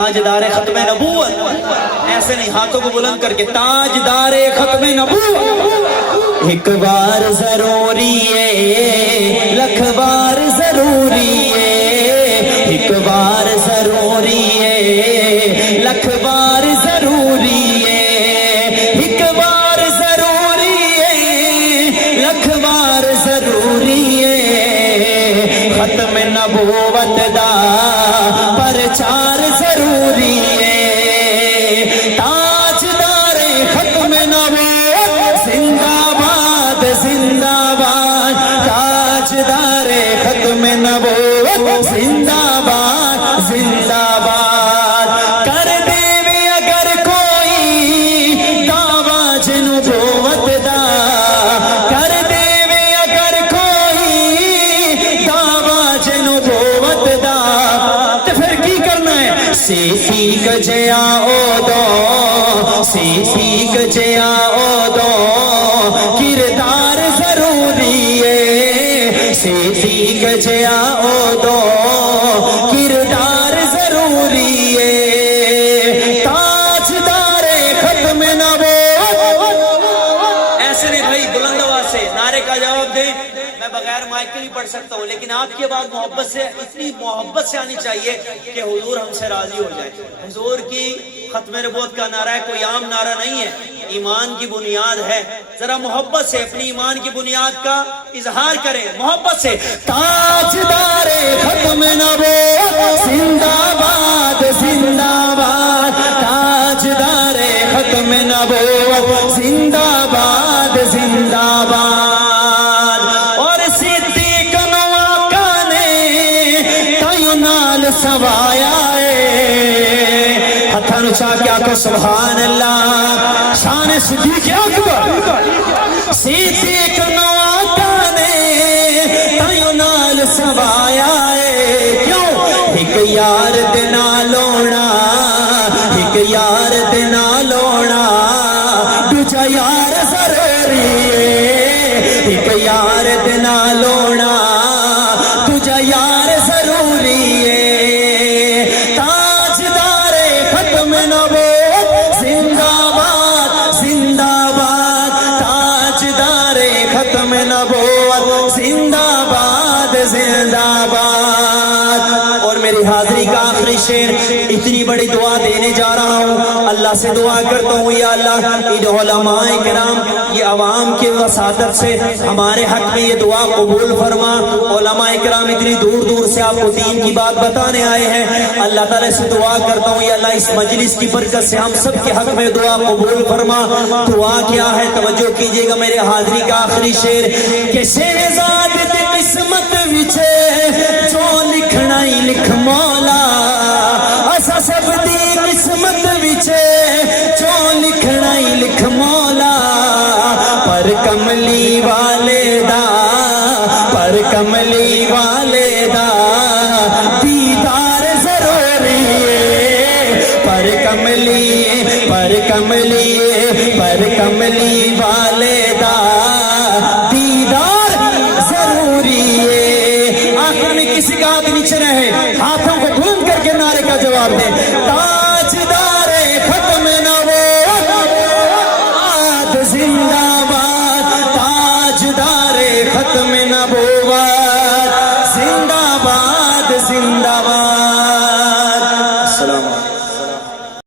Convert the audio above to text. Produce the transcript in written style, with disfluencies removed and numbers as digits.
تاجدار ختم نبوت، ایسے نہیں ہاتھوں کو بلند کر کے تاجدار ختم نبوت۔ ایک بار ضروری ہے، لکھ بار ضروری ہے، ایک بار ضروری ہے، لکھ بار ضروری ہے، ایک بار ضروری ہے، لکھ بار ضروری ہے، ختم نبوت دا پرچار ضروری ہے، تاجدار ختم نبوت زندہ باد زندہ باد، تاجدار ختم نبوت زندہ باد زندہ باد۔ کر دے وی اگر کوئی دعویٰ نبوت دا، کر دے وی اگر کوئی دعویٰ نبوت دا، تو پھر کی کرنا ہے؟ سیفی گجیا او دو، سیفی گجیا او دو، کردار ضروری ہے، سیفی گجیا او دو، کردار ضروری ہے، تاجدار ختم نبوت۔ ایسے نہیں بھائی، بلند آواز سے نعرے کا جواب دیں۔ میں بغیر مائک کے نہیں پڑھ سکتا ہوں، لیکن آپ کی بات محبت سے، اتنی محبت سے آنی چاہیے کہ حضور ہم سے راضی ہو جائے۔ حضور کی ختم نبوت کا نعرہ ہے، کوئی عام نعرہ نہیں ہے، ایمان کی بنیاد ہے۔ ذرا محبت سے اپنی ایمان کی بنیاد کا اظہار کریں، محبت سے۔ تاجدار ختم نبوت زندہ باد زندہ باد، تاجدار ختم نبوت زندہ باد زندہ باد۔ اور صدیق نواکا نے تیو نال سوایا ہے، ہتھاں نوں چاہ کے آکھو سبحان اللہ، شان صدیق اکبر۔ صدیق نواکا نے تیو نال سوایا ہے، کیوں؟ ایک یار دے نال ہونا، ایک یار دے نال ہونا، دوجا یار ضروری ہے، ایک یار دے نال ہونا، دوجا یار ضروری ہے، تاجدار ختم نبوت زندہ باد زندہ باد، تاجدار ختم نبوت زندہ باد زندہ باد۔ اور میری حاضری کا آخری شعر، اتنی بڑی دعا دینے جا رہا ہوں، اللہ سے دعا کرتا ہوں یا اللہ ان علماء کرام، یہ عوام کے وساطت سے ہمارے حق میں یہ دعا قبول فرما۔ علماء کرام اتنی دور دور سے آپ کو دین کی بات بتانے آئے ہیں، اللہ تعالیٰ سے دعا کرتا ہوں یا اللہ اس مجلس کی برکت سے ہم سب کے حق میں دعا قبول فرما۔ دعا کیا ہے؟ توجہ کیجئے گا، میرے حاضری کا آخری شعر کہ شہزاد دی قسمت وچے جو لکھنا ہی لکھ مولا، اسا سب دی قسمت وچے جو لکھنا ہی لکھ مولا، پر کملی والے دا، پر کملی والے دا دیدار ضروری ہے، پر کملی پر کملی پر کملی والے